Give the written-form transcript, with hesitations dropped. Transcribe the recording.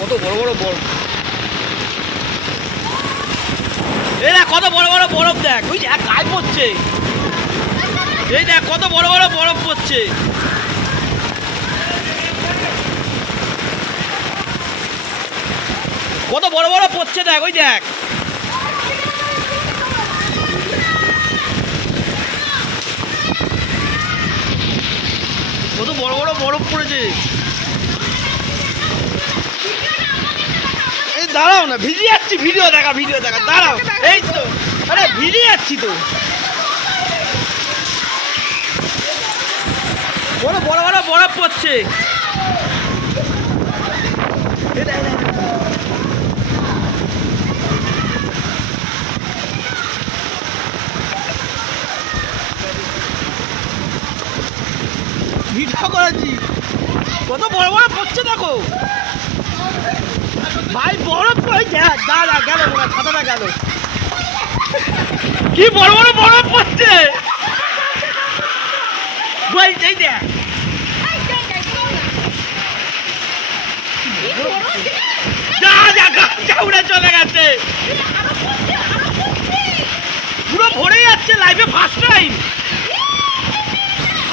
কত বড় বড় বরফ, এই দেখ কত বড় বড় বরফ, দেখ ওই দেখ গায়ে পড়ছে, এই দেখ কত বড় বড় বরফ পড়ছে। কত বড় বড় পড়ছে দেখ, ওই দেখ কত বড় বড় বরফ পড়েছে। এই দাঁড়াও না, ভিজে যাচ্ছি, ভিডিও দেখা দাঁড়াও, এই তো আরে ভিজে যাচ্ছি তো। বড় বড় বড় বরফ পড়ছে। ভিডিও করেছি, কত বড় বড় পড়ছে দেখো ভাই, বরফ পড়ে দাঁড়া গেল, ছাতাটা গেল, কি বড় বড় বরফ পড়ছে ভাই, এই দেখ উড়ে চলে গেছে, পুরো ভরে যাচ্ছে, লাইভে ফাঁস